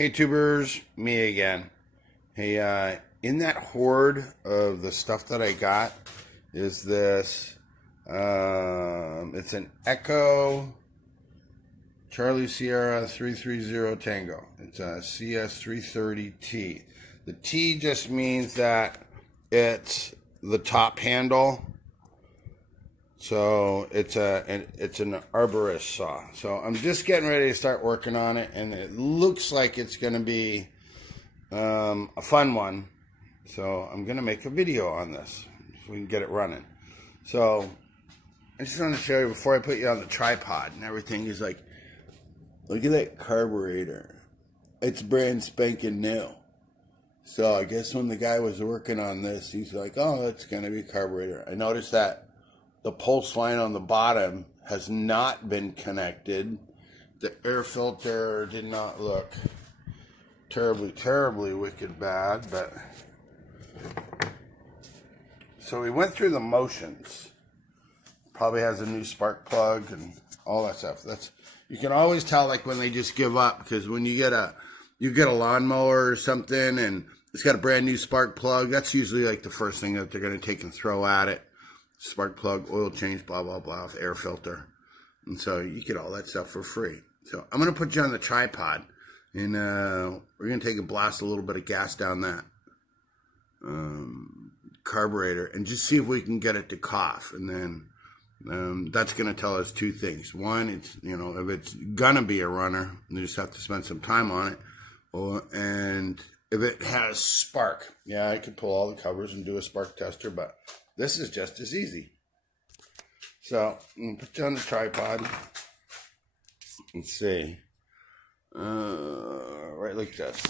Hey tubers, me again. Hey, in that hoard of the stuff that I got is this, it's an Echo Charlie Sierra 330 Tango. It's a CS330T. The T just means that it's the top handle. So it's an arborist saw. So I'm just getting ready to start working on it, and it looks like it's going to be a fun one. So I'm going to make a video on this if we can get it running. So I just want to show you before I put you on the tripod and everything. Is like, look at that carburetor. It's brand spanking new. So I guess when the guy was working on this, he's like, oh, it's going to be a carburetor. I noticed that the pulse line on the bottom has not been connected. The air filter did not look terribly wicked bad, but so we went through the motions. Probably has a new spark plug and all that stuff. You can always tell, like, when they just give up, because when you get a lawnmower or something and it's got a brand new spark plug, that's usually like the first thing that they're going to take and throw at it. Spark plug, oil change, blah, blah, blah, air filter. And so you get all that stuff for free. So I'm going to put you on the tripod, and we're going to take a blast a little bit of gas down that carburetor and just see if we can get it to cough. And then that's going to tell us two things. One, it's, you know, if it's going to be a runner, you just have to spend some time on it. And if it has spark, yeah, I could pull all the covers and do a spark tester, but this is just as easy. So I'm going to put you on the tripod. Let's see. Right like this.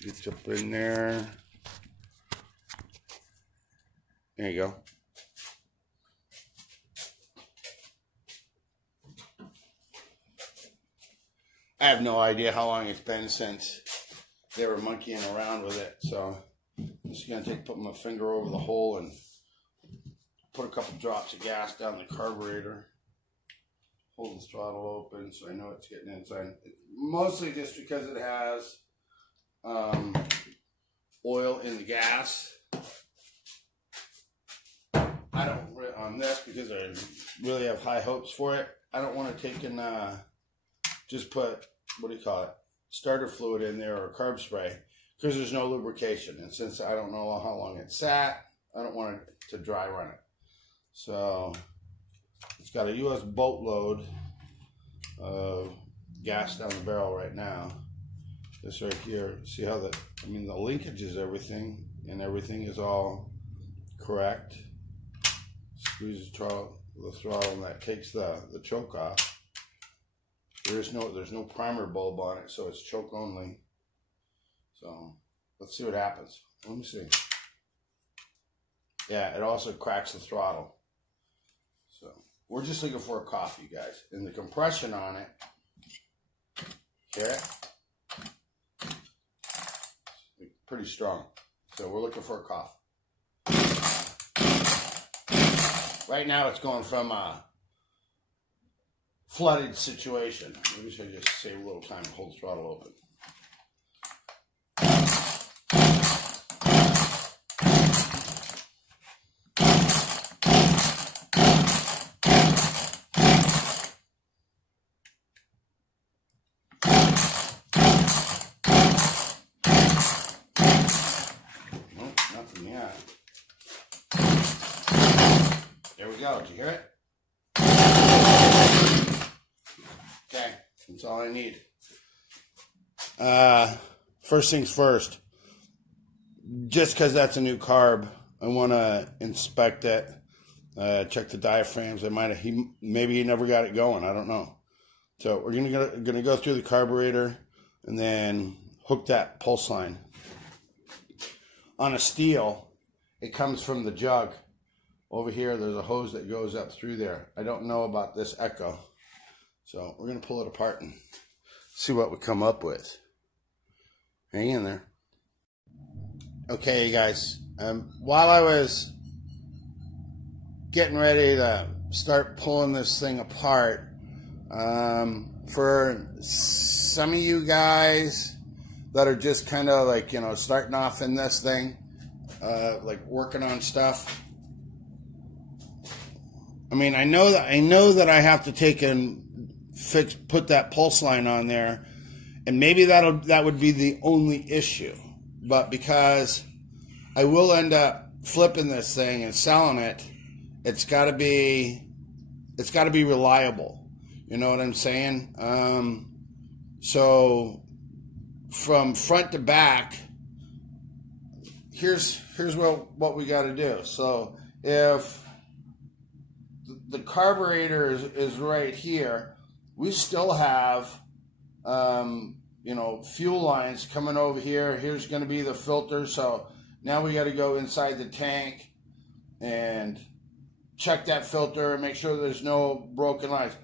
Get you up in there. There you go. I have no idea how long it's been since they were monkeying around with it, so I'm just going to put my finger over the hole and put a couple drops of gas down the carburetor. Hold the throttle open so I know it's getting inside. Mostly just because it has oil in the gas. I don't, on this, because I really have high hopes for it, I don't want to take and just put, what do you call it, starter fluid in there or carb spray, because there's no lubrication. And since I don't know how long it sat, I don't want it to dry run it. So it's got a US boatload of gas down the barrel right now. This right here, see how the linkage is everything, and everything is all correct. Squeeze the throttle, and that takes the choke off. There's no primer bulb on it, so it's choke only. So let's see what happens. Let me see. Yeah, it also cracks the throttle. So we're just looking for a cough, you guys. And the compression on it, hear it? Pretty strong. So we're looking for a cough. Right now it's going from a flooded situation. Maybe should just save a little time and hold the throttle open. Nope, nothing yet. There we go. Did you hear it? Okay, that's all I need. First things first, just because that's a new carb, I want to inspect it, check the diaphragms. Maybe he never got it going. I don't know. So we're gonna go through the carburetor and then hook that pulse line. On a steel, it comes from the jug. Over here, there's a hose that goes up through there. I don't know about this Echo. So we're going to pull it apart and see what we come up with. Hang in there. Okay, you guys. While I was getting ready to start pulling this thing apart, For some of you guys that are just kind of like, you know, starting off in this thing, like working on stuff. I mean, I know that I have to take and put that pulse line on there, and maybe that would be the only issue. But because I will end up flipping this thing and selling it, it's got to be reliable. You know what I'm saying? So from front to back, here's what we got to do. So if the carburetor is right here, we still have you know, fuel lines coming over here. Here's going to be the filter. So now we got to go inside the tank and check that filter and make sure there's no broken lines.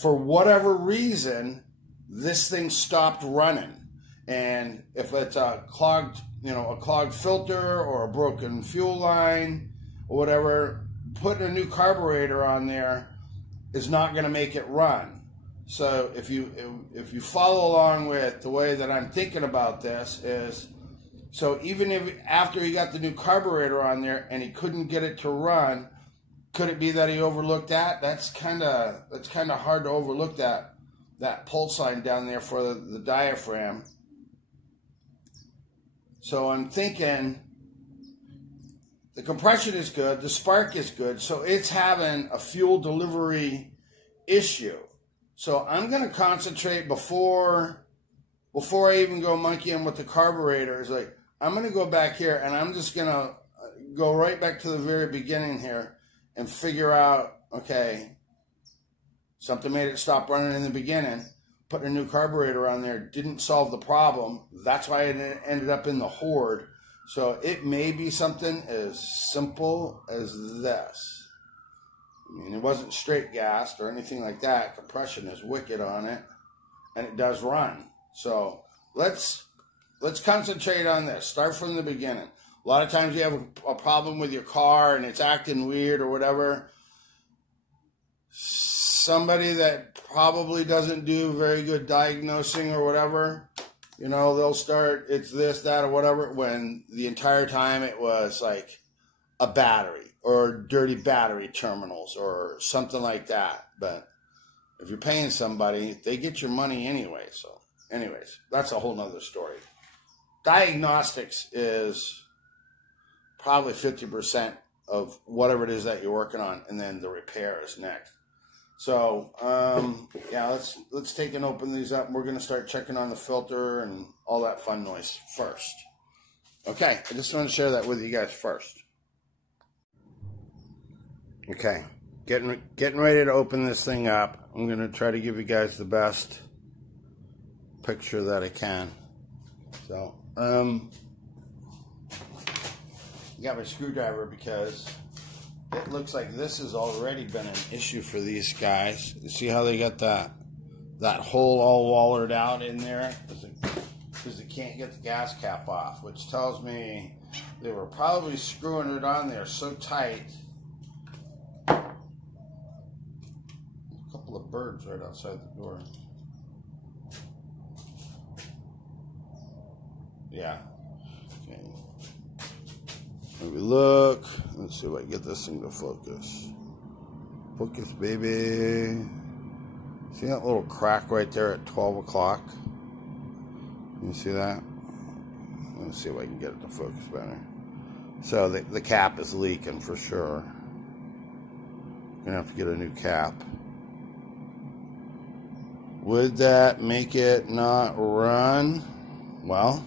For whatever reason, this thing stopped running. And if it's a clogged, you know, a clogged filter or a broken fuel line or whatever, putting a new carburetor on there is not going to make it run. So if you follow along with the way that I'm thinking about this is, so even if after he got the new carburetor on there and he couldn't get it to run, could it be that he overlooked that? That's kind of hard to overlook that pulse line down there for the diaphragm. So I'm thinking the compression is good, the spark is good, so it's having a fuel delivery issue. So I'm going to concentrate before I even go monkeying with the carburetor. Is like, I'm going to go back here and I'm just going to go right back to the very beginning here and figure out, okay, something made it stop running in the beginning. Putting a new carburetor on there didn't solve the problem. That's why it ended up in the horde. So it may be something as simple as this. I mean, it wasn't straight gassed or anything like that. Compression is wicked on it, and it does run. So let's concentrate on this. Start from the beginning. A lot of times you have a problem with your car and it's acting weird or whatever. Somebody that probably doesn't do very good diagnosing or whatever, you know, they'll start, it's this, that, or whatever, when the entire time it was like a battery or dirty battery terminals or something like that. But if you're paying somebody, they get your money anyway. So anyways, that's a whole nother story. Diagnostics is probably 50% of whatever it is that you're working on, and then the repair is next. So yeah, let's take and open these up. We're going to start checking on the filter and all that fun noise first. Okay, I just want to share that with you guys first. Okay, getting ready to open this thing up. I'm going to try to give you guys the best picture that I can. So, I got my screwdriver because it looks like this has already been an issue for these guys. You see how they got that hole all wallered out in there? Because they can't get the gas cap off, which tells me they were probably screwing it on there so tight. A couple of birds right outside the door. Yeah. Okay. Maybe look. Let's see if I can get this thing to focus. Focus, baby. See that little crack right there at 12 o'clock? You see that? Let's see if I can get it to focus better. So the cap is leaking for sure. Gonna have to get a new cap. Would that make it not run? Well,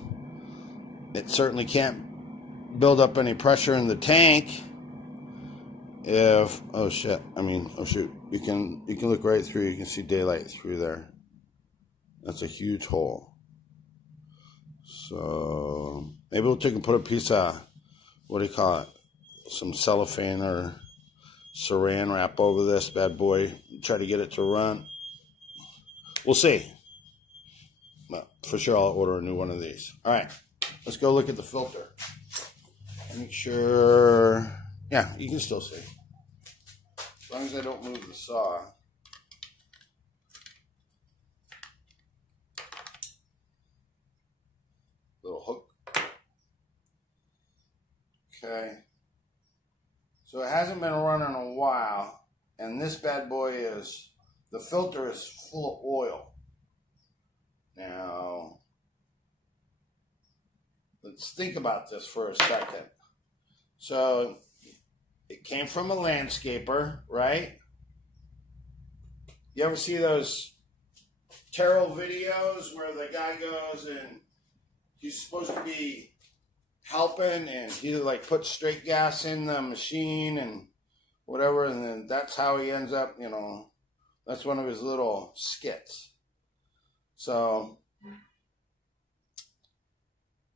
it certainly can't build up any pressure in the tank if, oh shit, I mean, oh shoot, you can look right through, you can see daylight through there. That's a huge hole. So maybe we'll take and put a piece of, what do you call it, some cellophane or saran wrap over this bad boy, try to get it to run. We'll see. But for sure I'll order a new one of these. All right, let's go look at the filter. Make sure, yeah, you can still see. As long as I don't move the saw. Okay. So it hasn't been running a while, and this bad boy is, the filter is full of oil. Now, let's think about this for a second. So, it came from a landscaper, right? You ever see those tarot videos where the guy goes and he's supposed to be helping and he like puts straight gas in the machine and whatever, and then that's how he ends up, you know, that's one of his little skits. So,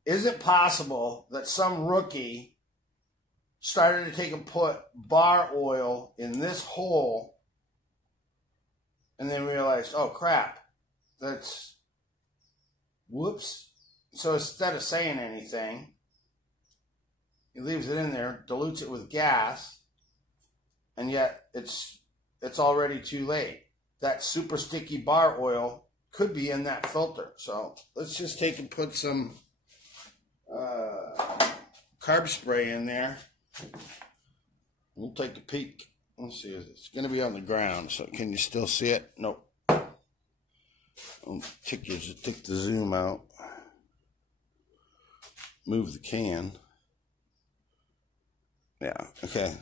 is it possible that some rookie started to take and put bar oil in this hole and then realized, oh crap, that's, whoops. So instead of saying anything, he leaves it in there, dilutes it with gas, and yet it's already too late. That super sticky bar oil could be in that filter. So let's just take and put some carb spray in there. We'll take a peek. Let's see, it's going to be on the ground, so can you still see it? Nope. I'll take the zoom out. Move the can. Yeah, okay.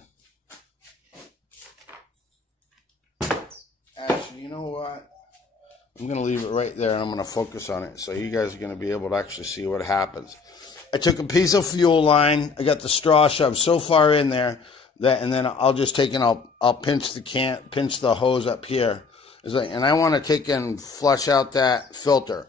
Actually, you know what? I'm going to leave it right there, and I'm going to focus on it, so you guys are going to be able to actually see what happens. I took a piece of fuel line. I got the straw shoved so far in there that, and then I'll just take and I'll pinch the hose up here. It's like, and I want to take and flush out that filter.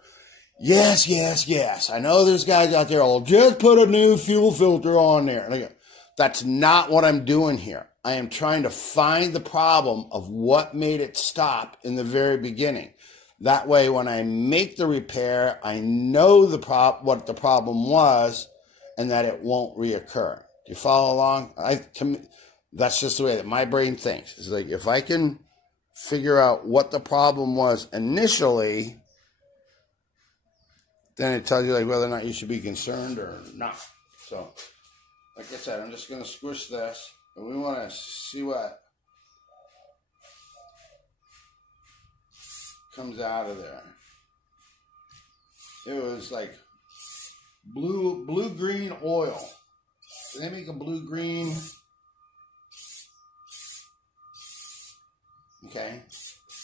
Yes, yes, yes. I know there's guys out there. I'll just put a new fuel filter on there. And I go, that's not what I'm doing here. I am trying to find the problem of what made it stop in the very beginning. That way, when I make the repair, I know what the problem was, and that it won't reoccur. Do you follow along? That's just the way that my brain thinks. It's like, if I can figure out what the problem was initially, then it tells you like whether or not you should be concerned or not. So, like I said, I'm just going to squish this, and we want to see what comes out of there. It was like blue-green oil. Did they make a blue-green? Okay.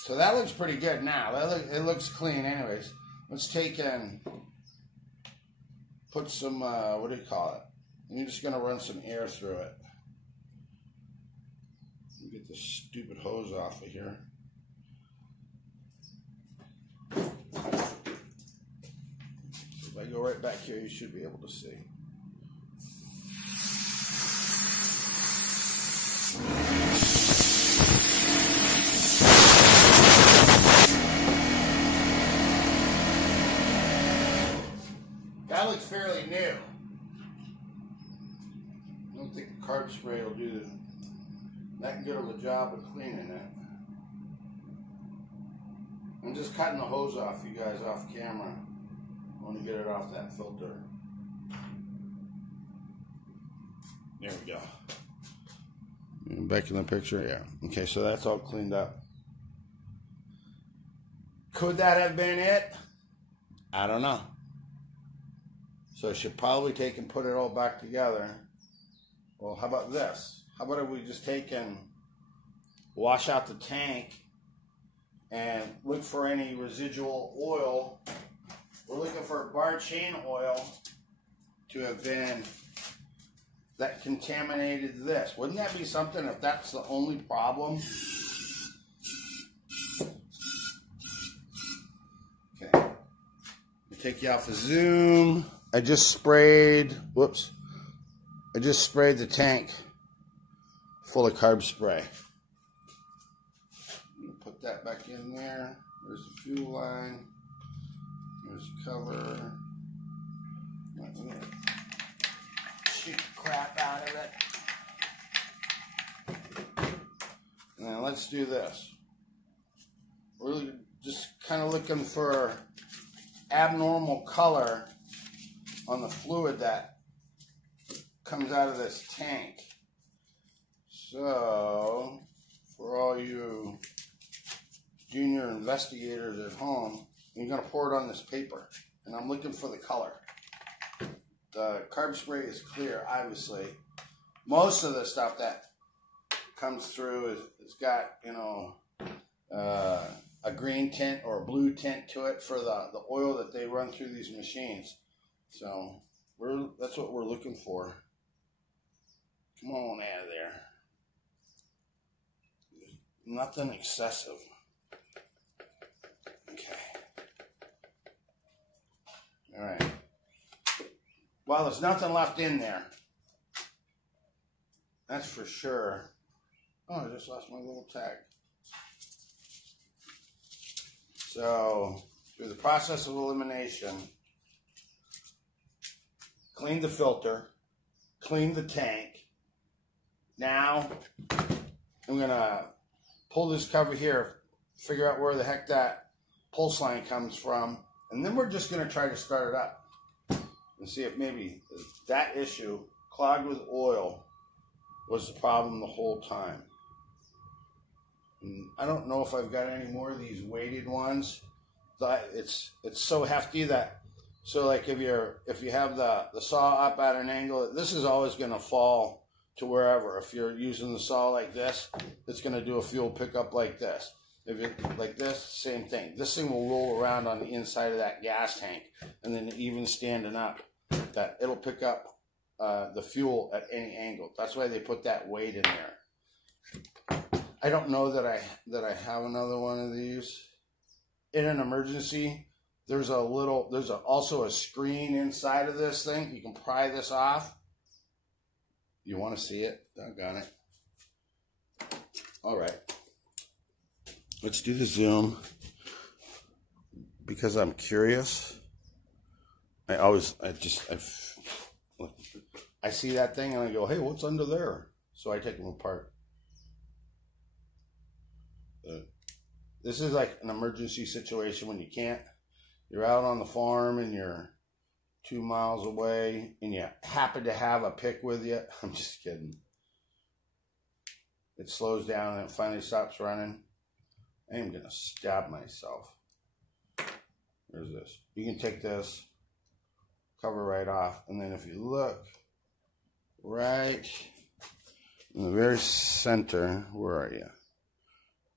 So that looks pretty good now. It looks clean anyways. Let's take and put some, what do you call it? You're just going to run some air through it. Get this stupid hose off of here. If I go right back here, you should be able to see. That looks fairly new. I don't think the carb spray will do that good of a job of cleaning it. I'm just cutting the hose off, you guys, off camera. I want to get it off that filter. There we go. Back in the picture, yeah. Okay, so that's all cleaned up. Could that have been it? I don't know. So I should probably take and put it all back together. Well, how about this? How about if we just take and wash out the tank and look for any residual oil. We're looking for bar chain oil to have been that contaminated this. Wouldn't that be something if that's the only problem? Okay. Take you off the zoom. I just sprayed the tank full of carb spray. Put that back in there. There's the fuel line. There's the cover. I'm gonna shoot the crap out of it. And then let's do this. We're just kind of looking for abnormal color on the fluid that comes out of this tank. So, for all you junior investigators at home, you're going to pour it on this paper. And I'm looking for the color. The carb spray is clear, obviously. Most of the stuff that comes through it's got, you know, a green tint or a blue tint to it for the oil that they run through these machines. So that's what we're looking for. Come on out of there. Nothing excessive. Okay. All right. Well, there's nothing left in there. That's for sure. Oh, I just lost my little tag. So, through the process of elimination, clean the filter, clean the tank. Now, I'm going to pull this cover here, figure out where the heck that pulse line comes from, and then we're just going to try to start it up and see if maybe that issue, clogged with oil, was the problem the whole time. And I don't know if I've got any more of these weighted ones. It's so hefty that, so like if you have the saw up at an angle, this is always going to fall to wherever. If you're using the saw like this, it's going to do a fuel pickup like this. If it like this, same thing. This thing will roll around on the inside of that gas tank, and then even standing up, that it'll pick up the fuel at any angle. That's why they put that weight in there. I don't know that I have another one of these. In an emergency, there's also a screen inside of this thing. You can pry this off. You want to see it? Doggone it. All right. Let's do the zoom. Because I'm curious. I see that thing and I go, hey, what's under there? So I take them apart. This is like an emergency situation when you're out on the farm and you're 2 miles away and you happen to have a pick with you. I'm just kidding. It slows down and it finally stops running. I am going to stab myself. Where's this? You can take this, cover right off, and then if you look right in the very center, where are you?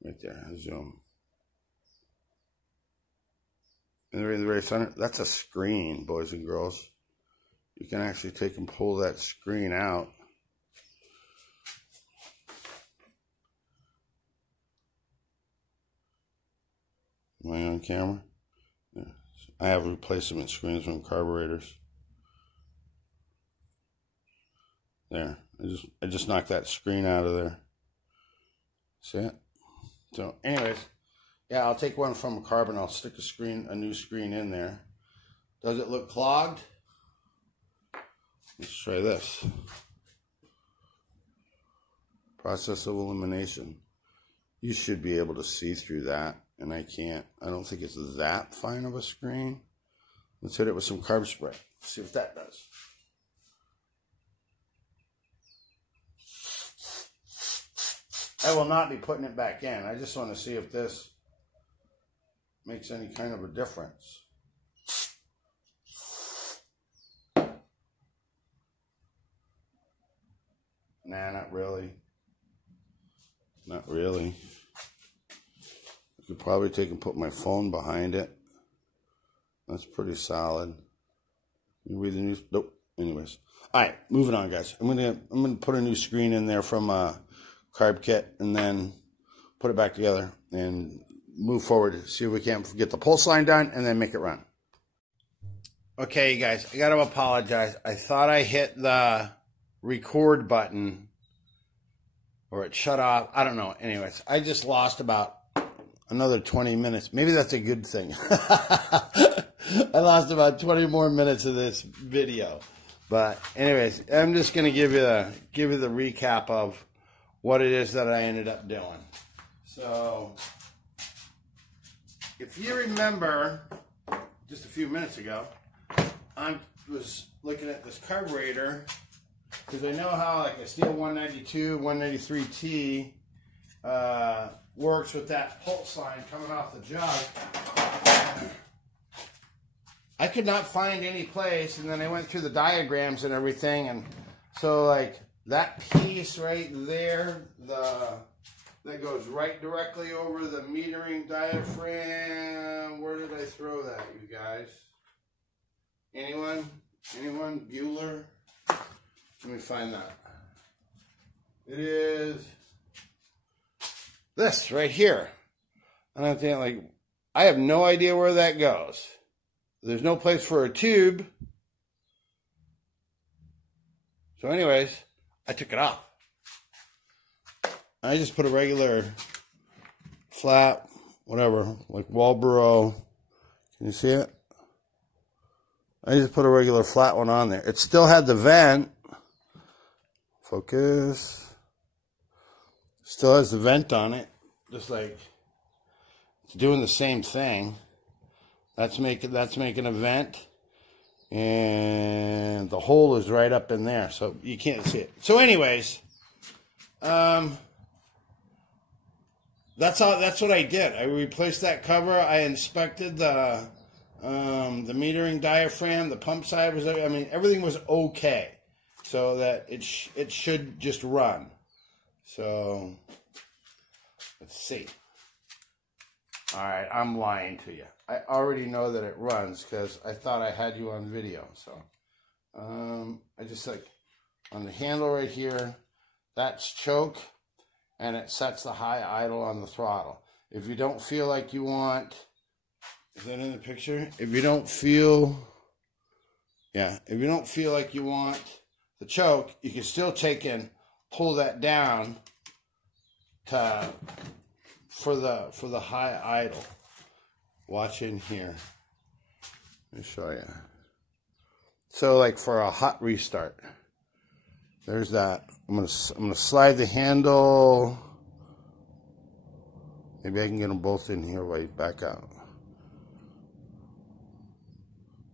Right there, zoom. In the very center, that's a screen, boys and girls. You can actually take and pull that screen out. Am I on camera? Yeah. I have replacement screens from carburetors. There. I just knocked that screen out of there. See it? So, anyways, yeah, I'll take one from a carb and I'll stick a new screen in there. Does it look clogged? Let's try this. Process of elimination. You should be able to see through that, and I can't. I don't think it's that fine of a screen. Let's hit it with some carb spray. See if that does. I will not be putting it back in. I just want to see if this makes any kind of a difference. Nah, not really. Not really. I could probably take and put my phone behind it. That's pretty solid. You read the news? Nope. Anyways. Alright, moving on, guys. I'm gonna put a new screen in there from carb kit and then put it back together and move forward, see if we can get the pulse line done and then make it run. Okay, guys, I gotta apologize. I thought I hit the record button or it shut off. I don't know. Anyways, I just lost about another 20 minutes. Maybe that's a good thing. I lost about 20 more minutes of this video. But anyways, I'm just gonna give you the recap of what it is that I ended up doing. So, if you remember, just a few minutes ago, I was looking at this carburetor because I know how like a steel 192, 193T works with that pulse line coming off the jug. I could not find any place, and then I went through the diagrams and everything, and so like that piece right there, that goes right directly over the metering diaphragm. Where did I throw that, you guys? Anyone? Anyone? Bueller? Let me find that. It is this right here. And I'm thinking, like, I have no idea where that goes. There's no place for a tube. So anyways, I took it off. I just put a regular flat, whatever, like Walboro. Can you see it? I just put a regular flat one on there. It still had the vent. Focus. Still has the vent on it. Just like it's doing the same thing. That's making a vent. And the hole is right up in there, so you can't see it. So anyways, that's what I did. I replaced that cover. I inspected the metering diaphragm. The pump side was, I mean, everything was okay, so that it should just run. So let's see. All right, I'm lying to you. I already know that it runs because I thought I had you on video. So I just like on the handle right here, that's choke, and it sets the high idle on the throttle. If you don't feel like you want, is that in the picture? If you don't feel like you want the choke, you can still take and pull that down for the high idle. Watch in here. Let me show you. So like for a hot restart, there's that. I'm gonna slide the handle. Maybe I can get them both in here while you back out.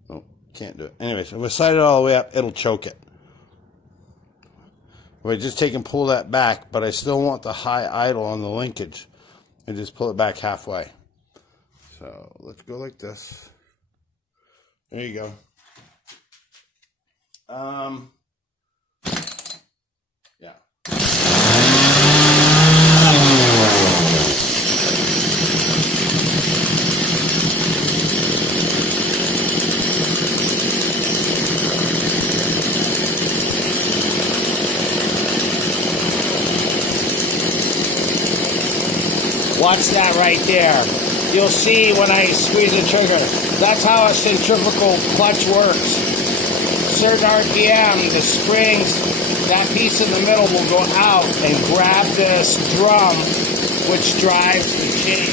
No, can't do it. Anyways, if I slide it all the way up, it'll choke it. If I just take and pull that back, but I still want the high idle on the linkage, and just pull it back halfway. So let's go like this. There you go. Yeah. Watch that right there. You'll see when I squeeze the trigger. That's how a centrifugal clutch works. Certain RPM, the springs, that piece in the middle will go out and grab this drum, which drives the chain.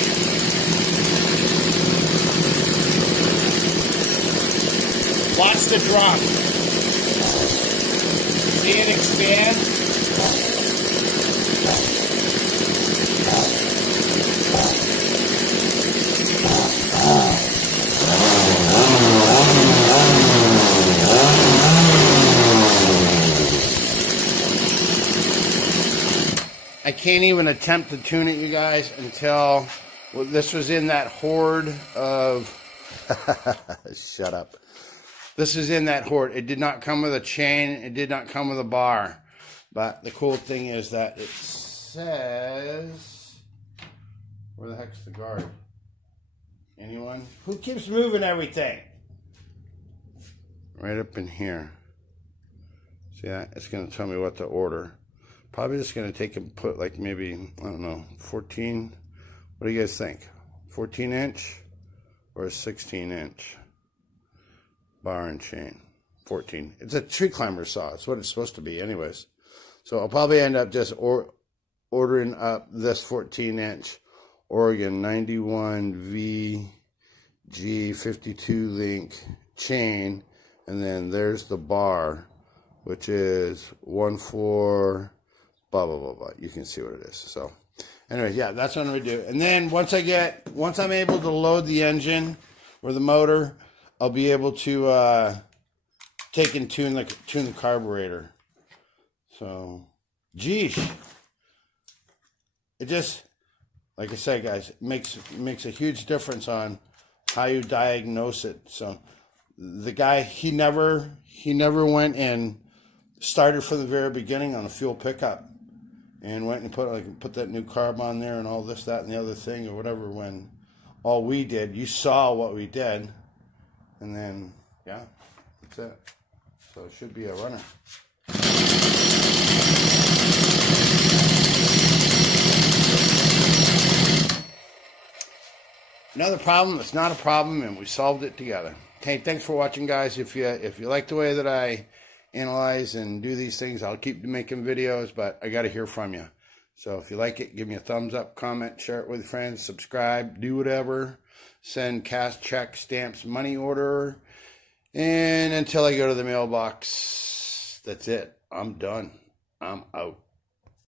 Watch the drum. See it expand? I can't even attempt to tune it, you guys, until this was in that horde of... Shut up. This is in that horde. It did not come with a chain. It did not come with a bar. But the cool thing is that it says... Where the heck's the guard? Anyone? Who keeps moving everything? Right up in here. See that? It's going to tell me what to order. Probably just going to take and put like maybe, I don't know, 14. What do you guys think? 14 inch or a 16 inch bar and chain? 14. It's a tree climber saw. It's what it's supposed to be anyways. So I'll probably end up just ordering up this 14 inch Oregon 91 VG 52 link chain. And then there's the bar, which is 1.4 blah, blah, blah, blah. You can see what it is. So anyway, yeah, that's what I'm going to do. And then once I'm able to load the engine or the motor, I'll be able to take and tune the carburetor. So, geesh. It just, like I said, guys, it makes a huge difference on how you diagnose it. So, the guy, he never went and started from the very beginning on a fuel pickup and went and put that new carb on there and all this, that, and the other thing or whatever. When all we did, you saw what we did, and then yeah, that's it. So it should be a runner. Another problem that's not a problem, and we solved it together. Okay, thanks for watching, guys. If you like the way that I analyze and do these things, I'll keep making videos, but I got to hear from you. So if you like it, give me a thumbs up, comment, share it with your friends, subscribe, do whatever. Send cash, check, stamps, money order. And until I go to the mailbox, that's it. I'm done. I'm out.